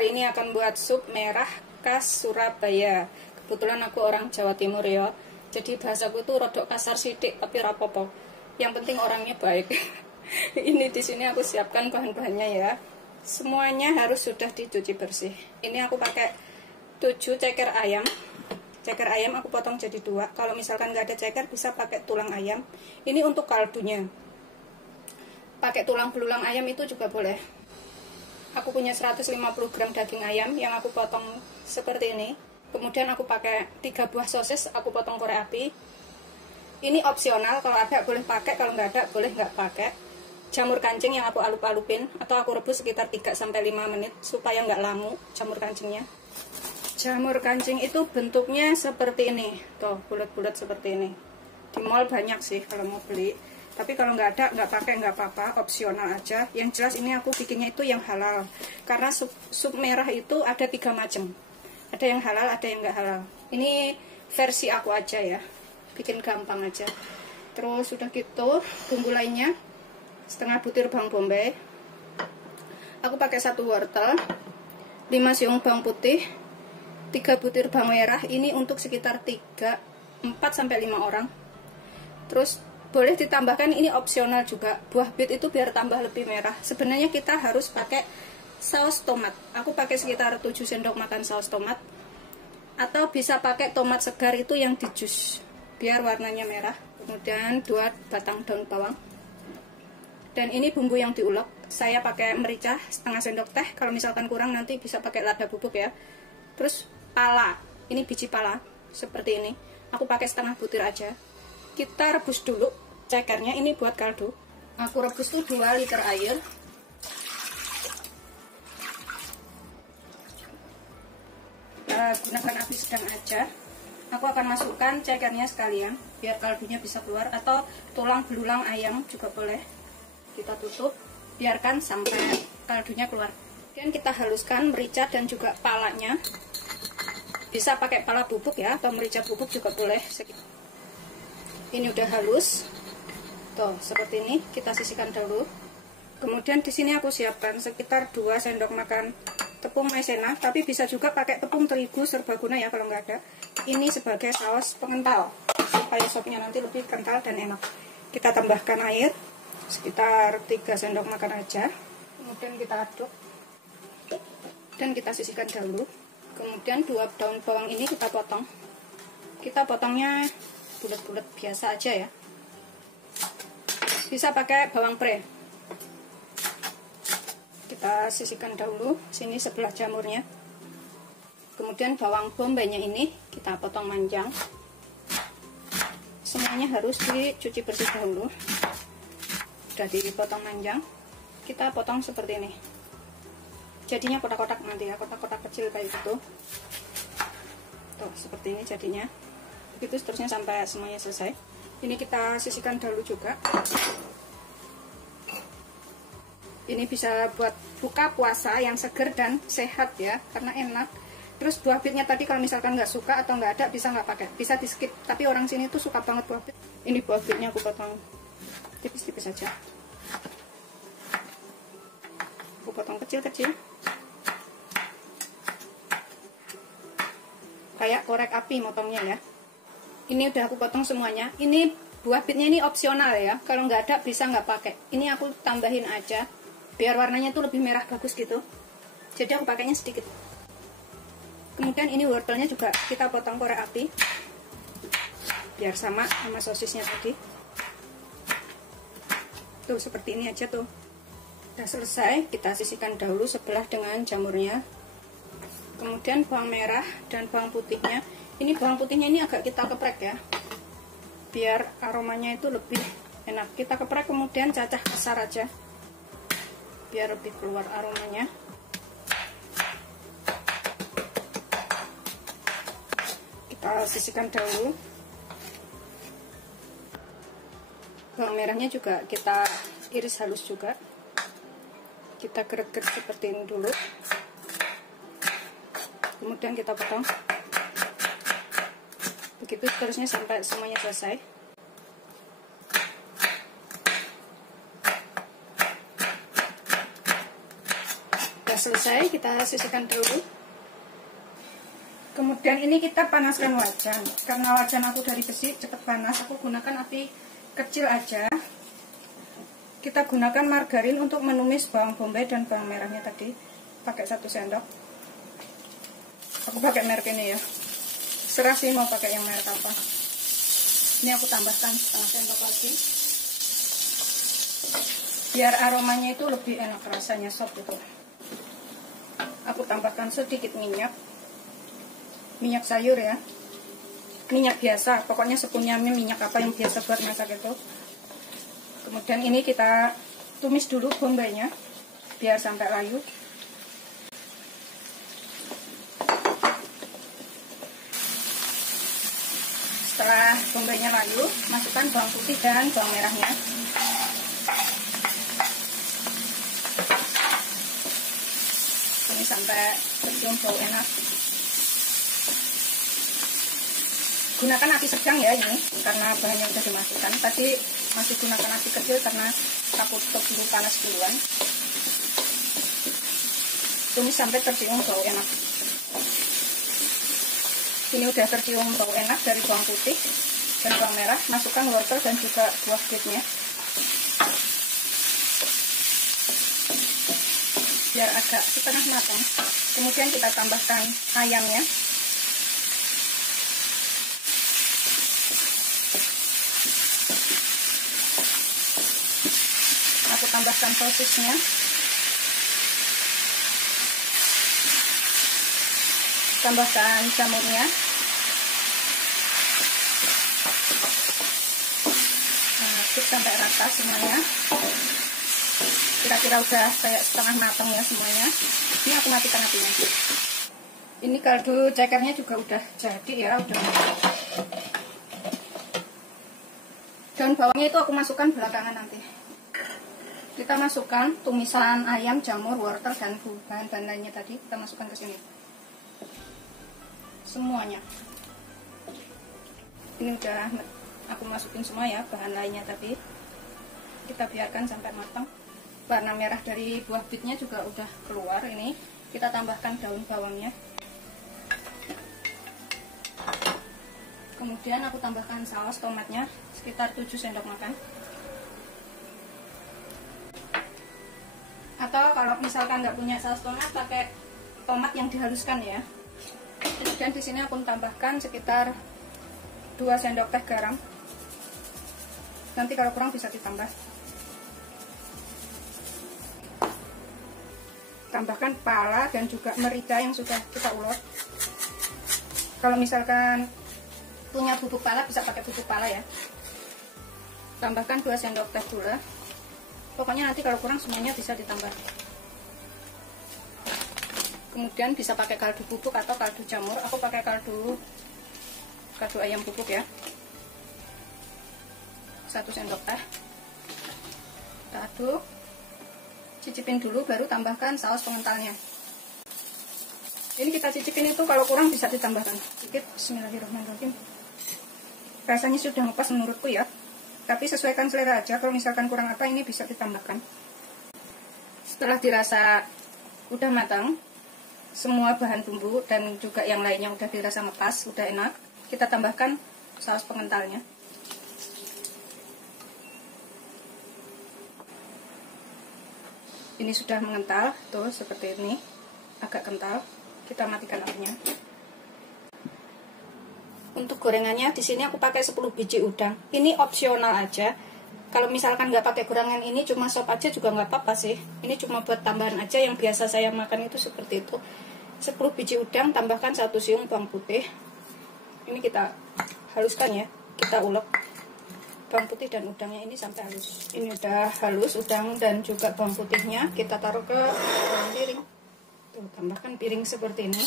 hari ini akan buat sup merah khas Surabaya. Kebetulan aku orang Jawa Timur ya. Jadi bahasaku tuh rodok kasar sidik tapi rapopo. Yang penting orangnya baik. Ini di sini aku siapkan bahan-bahannya ya. Semuanya harus sudah dicuci bersih. Ini aku pakai 7 ceker ayam. Ceker ayam aku potong jadi 2. Kalau misalkan nggak ada ceker bisa pakai tulang ayam. Ini untuk kaldunya. Pakai tulang belulang ayam itu juga boleh. Aku punya 150 gram daging ayam yang aku potong seperti ini. Kemudian aku pakai 3 buah sosis, aku potong korek api. Ini opsional, kalau ada boleh pakai, kalau nggak ada boleh nggak pakai. Jamur kancing yang aku alup-alupin atau aku rebus sekitar 3-5 menit supaya nggak langu jamur kancingnya. Jamur kancing itu bentuknya seperti ini, tuh bulat-bulat seperti ini. Di mall banyak sih kalau mau beli. Tapi kalau nggak ada, nggak pakai, nggak apa-apa, opsional aja. Yang jelas ini aku bikinnya itu yang halal. Karena sup merah itu ada 3 macam. Ada yang halal, ada yang nggak halal. Ini versi aku aja ya. Bikin gampang aja. Terus sudah gitu, bumbu lainnya. Setengah butir bawang bombay. Aku pakai 1 wortel. 5 siung bawang putih. 3 butir bawang merah. Ini untuk sekitar 4-5 orang. Terus boleh ditambahkan, ini opsional juga, buah bit itu biar tambah lebih merah. Sebenarnya kita harus pakai saus tomat. Aku pakai sekitar 7 sendok makan saus tomat. Atau bisa pakai tomat segar itu yang di jus, biar warnanya merah. Kemudian 2 batang daun bawang. Dan ini bumbu yang diulek. Saya pakai merica setengah sendok teh. Kalau misalkan kurang nanti bisa pakai lada bubuk ya. Terus pala, ini biji pala seperti ini. Aku pakai setengah butir aja. Kita rebus dulu cekernya, ini buat kaldu. Aku rebus tuh 2 liter air. Gunakan api sedang aja. Aku akan masukkan cekernya sekalian biar kaldunya bisa keluar, atau tulang belulang ayam juga boleh. Kita tutup, biarkan sampai kaldunya keluar. Kemudian kita haluskan merica dan juga palanya. Bisa pakai pala bubuk ya, atau merica bubuk juga boleh. Ini udah halus, tuh seperti ini. Kita sisihkan dahulu. Kemudian di sini aku siapkan sekitar 2 sendok makan tepung maizena, tapi bisa juga pakai tepung terigu serbaguna ya kalau nggak ada. Ini sebagai saus pengental supaya sopnya nanti lebih kental dan enak. Kita tambahkan air sekitar 3 sendok makan aja. Kemudian kita aduk dan kita sisihkan dahulu. Kemudian 2 daun bawang ini kita potong. Kita potongnya bulat-bulat biasa aja ya. Bisa pakai bawang pre. Kita sisihkan dahulu sini sebelah jamurnya. Kemudian bawang bombaynya ini kita potong panjang. Semuanya harus dicuci bersih dahulu. Sudah dipotong panjang, kita potong seperti ini. Jadinya kotak-kotak nanti ya, kotak-kotak kecil kayak gitu. Tuh seperti ini jadinya. Itu seterusnya sampai semuanya selesai. Ini kita sisihkan dahulu juga. Ini bisa buat buka puasa yang seger dan sehat ya, karena enak. Terus buah bitnya tadi kalau misalkan nggak suka atau nggak ada bisa nggak pakai, bisa di skip. Tapi orang sini tuh suka banget buah bit. Ini buah bitnya aku potong tipis-tipis saja. Aku potong kecil-kecil. Kayak korek api motongnya ya. Ini udah aku potong semuanya. Ini buah bitnya ini opsional ya. Kalau nggak ada bisa nggak pakai. Ini aku tambahin aja biar warnanya tuh lebih merah bagus gitu. Jadi aku pakainya sedikit. Kemudian ini wortelnya juga kita potong korek api biar sama sosisnya tadi. Tuh seperti ini aja tuh. Udah selesai, kita sisihkan dahulu sebelah dengan jamurnya. Kemudian bawang merah dan bawang putihnya. Ini bawang putihnya ini agak kita keprek ya, biar aromanya itu lebih enak. Kita keprek kemudian cacah besar aja, biar lebih keluar aromanya. Kita sisihkan dahulu. Bawang merahnya juga kita iris halus juga. Kita geret-geret seperti ini dulu. Kemudian kita potong. Begitu seterusnya sampai semuanya selesai. Sudah selesai selesai, kita sisihkan dulu. Kemudian ini kita panaskan wajan. Karena wajan aku dari besi cepat panas, aku gunakan api kecil aja. Kita gunakan margarin untuk menumis bawang bombay dan bawang merahnya tadi. Pakai 1 sendok. Aku pakai merek ini ya. Serah sih mau pakai yang merek apa. Ini aku tambahkan setengah sendok lagi. Biar aromanya itu lebih enak rasanya, sop itu. Aku tambahkan sedikit minyak. Minyak sayur ya. Minyak biasa, pokoknya sepunya minyak apa yang biasa buat masak itu. Kemudian ini kita tumis dulu bombaynya biar sampai layu. Setelah bombaynya layu, masukkan bawang putih dan bawang merahnya. Ini sampai tercium bau enak. Gunakan api sedang ya ini, karena bahannya udah dimasukkan. Tadi masih gunakan api kecil karena takut keburu panas duluan. Tumis sampai tercium bau enak. Ini udah tercium bau enak dari bawang putih dan bawang merah. Masukkan wortel dan juga buah bitnya. Biar agak setengah matang. Kemudian kita tambahkan ayamnya. Aku tambahkan sosisnya. Tambahkan jamurnya. Aduk sampai rata semuanya. Kira-kira udah kayak setengah matang ya semuanya. Ini aku matikan apinya. Ini kaldu cekernya juga udah jadi ya, udah matang. Daun bawangnya itu aku masukkan belakangan nanti. Kita masukkan tumisan ayam, jamur, wortel, dan bahan-bahan lainnya tadi. Kita masukkan ke sini. Semuanya. Ini udah aku masukin semua ya, bahan lainnya tadi. Kita biarkan sampai matang. Warna merah dari buah bitnya juga udah keluar ini. Kita tambahkan daun bawangnya. Kemudian aku tambahkan saus tomatnya sekitar 7 sendok makan. Atau kalau misalkan nggak punya saus tomat, pakai tomat yang dihaluskan ya. Kemudian di sini aku tambahkan sekitar 2 sendok teh garam. Nanti kalau kurang bisa ditambah. Tambahkan pala dan juga merica yang sudah kita ulek. Kalau misalkan punya bubuk pala bisa pakai bubuk pala ya. Tambahkan 2 sendok teh gula. Pokoknya nanti kalau kurang semuanya bisa ditambah. Kemudian bisa pakai kaldu bubuk atau kaldu jamur. Aku pakai kaldu ayam bubuk ya. 1 sendok teh. Kita aduk. Cicipin dulu baru tambahkan saus pengentalnya. Ini kita cicipin itu kalau kurang bisa ditambahkan sedikit. Bismillahirrahmanirrahim. Rasanya sudah ngepas menurutku ya. Tapi sesuaikan selera aja, kalau misalkan kurang apa ini bisa ditambahkan. Setelah dirasa udah matang, semua bahan bumbu dan juga yang lainnya udah dirasa ngepas, udah enak, kita tambahkan saus pengentalnya. Ini sudah mengental, tuh seperti ini, agak kental. Kita matikan apinya. Untuk gorengannya di sini aku pakai 10 biji udang. Ini opsional aja. Kalau misalkan nggak pakai gorengan ini cuma sop aja juga nggak apa-apa sih. Ini cuma buat tambahan aja, yang biasa saya makan itu seperti itu. 10 biji udang, tambahkan 1 siung bawang putih. Ini kita haluskan ya. Kita ulek bawang putih dan udangnya ini sampai halus. Ini udah halus udang dan juga bawang putihnya. Kita taruh ke dalam piring. Tuh, tambahkan piring seperti ini.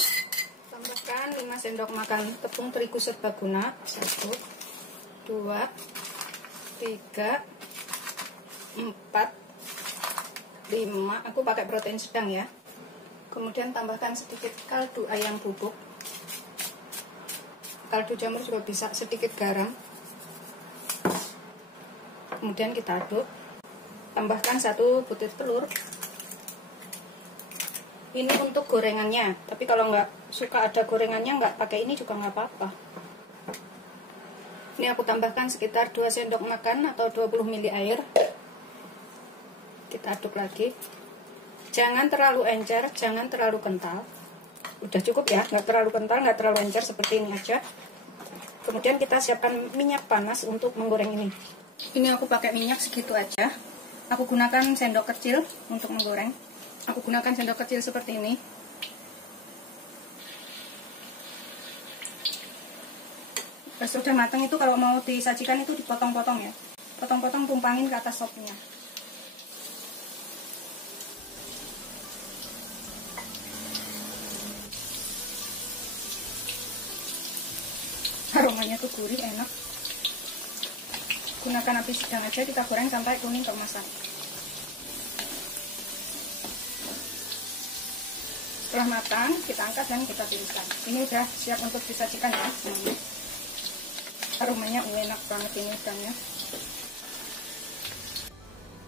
Tambahkan 5 sendok makan tepung terigu serbaguna. 1, 2, 3, 4, 5. Aku pakai protein sedang ya. Kemudian tambahkan sedikit kaldu ayam bubuk. Kaldu jamur juga bisa, sedikit garam. Kemudian kita aduk. Tambahkan 1 butir telur. Ini untuk gorengannya, tapi kalau nggak suka ada gorengannya nggak pakai ini juga nggak apa-apa. Ini aku tambahkan sekitar 2 sendok makan atau 20 ml air. Kita aduk lagi. Jangan terlalu encer, jangan terlalu kental. Udah cukup ya, nggak terlalu kental, nggak terlalu encer, seperti ini aja. Kemudian kita siapkan minyak panas untuk menggoreng ini. Ini aku pakai minyak segitu aja. Aku gunakan sendok kecil untuk menggoreng. Aku gunakan sendok kecil seperti ini. Pas sudah matang itu kalau mau disajikan itu dipotong-potong ya. Potong-potong, tumpangin ke atas sopnya. Aromanya tuh gurih, enak. Gunakan api sedang aja, kita goreng sampai kuning keemasan. Setelah matang, kita angkat dan kita tiriskan. Ini udah siap untuk disajikan ya semuanya. Aromanya enak banget ini udangnya.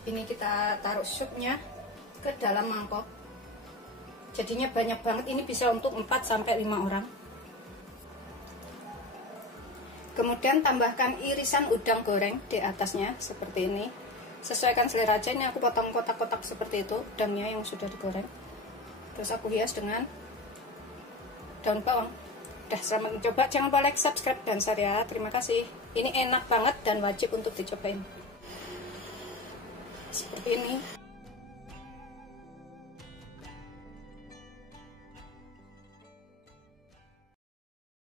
Ini kita taruh supnya ke dalam mangkok. Jadinya banyak banget, ini bisa untuk 4-5 orang. Kemudian tambahkan irisan udang goreng di atasnya seperti ini. Sesuaikan selera aja, ini aku potong kotak-kotak seperti itu udangnya yang sudah digoreng. Terus aku hias dengan daun bawang. Udah, selamat mencoba. Jangan lupa like, subscribe, dan share ya. Terima kasih. Ini enak banget dan wajib untuk dicobain. Seperti ini.